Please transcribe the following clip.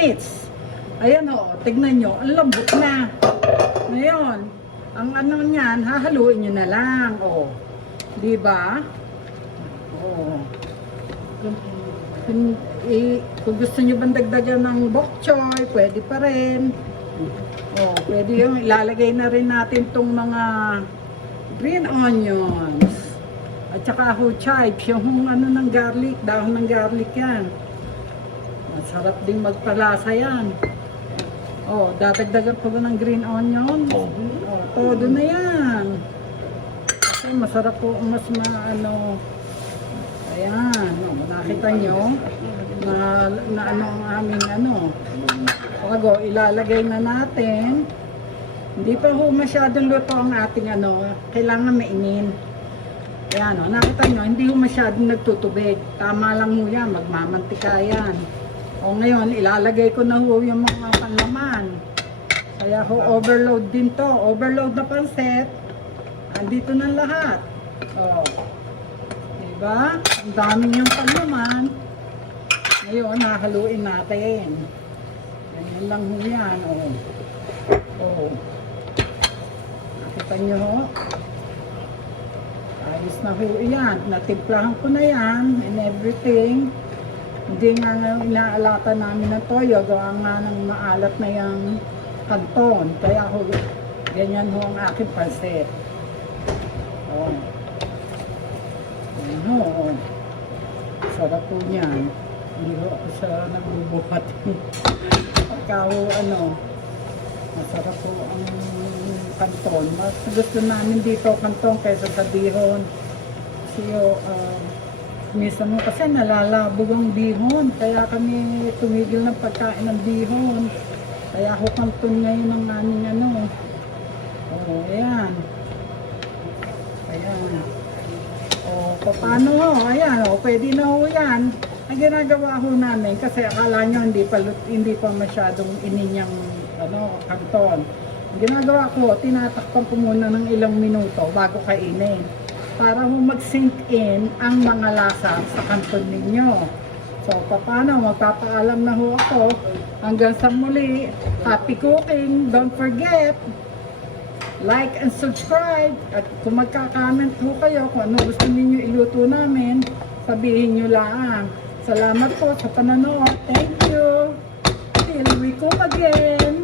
minutes. Ayan o, tignan nyo, ang lambot na. Ngayon, ang ano niyan, hahaluin nyo na lang. O, diba? O, kung gusto nyo bang dagdagan ng bok choy, pwede pa rin. O, pwede yung ilalagay na rin natin tong mga green onions. At saka ho chives, yung ano ng garlic, dahon ng garlic yan. Masarap din magpalasa yan. Oh, dadagdagan ko ba ng green onion? Oh, todo na yan. Kasi masarap po, mas maano. Ayan, oh, nakita nyo na ano ang aming ano. Bago, ilalagay na natin. Hindi pa ho masyadong luto ang ating ano, kailangan mainin. Ayan o, nakita nyo, hindi ho masyadong nagtutubig. Tama lang ho yan, magmamantika yan. O ngayon, ilalagay ko na ho yung mga panlaman. Kaya ho, overload din to. Overload na pansit. Andito na lahat. O, diba? Ang daming yung panlaman. Ngayon, hahaluin natin. Ganyan lang ho yan. O, nakita nyo ho. Ayos na ho yan. Natimplahan ko na yan and everything. Hindi nga inaalata namin ng toyo. Gawa nga ng maalat na yung kanton. Kaya ho, ganyan ho ang aking pansit. Oh. Ayan ho. Sarap po niyan. Hindi ho ako sa nagbubuhat. Pagka ho, ano, masarap po ang kanton. Mas gusto namin dito kanton kaysa sa bihon. Kasi minsan mo kasi nalalabog ang bihon. Kaya kami tumigil ng pagkain ng bihon. Kaya ako kanton ngayon ng aming ano. Oh, ayan. Ayan. Oh, paano ho? Ayan, oh, pwede na ho yan. Ang ginagawa ho namin kasi akala nyo hindi pa masyadong ininyang ano, kanton. Ang ginagawa ko, tinatakpan ko muna ng ilang minuto bago kainin para ho mag-sink in ang mga lasa sa kanton ninyo. So, paano? Magpapaalam na ho ako. Hanggang sa muli, happy cooking! Don't forget, like and subscribe. At kung magka-comment ho kayo kung ano gusto ninyo iluto namin, sabihin nyo lang. Salamat po sa panonood. Thank you! Till we cook again!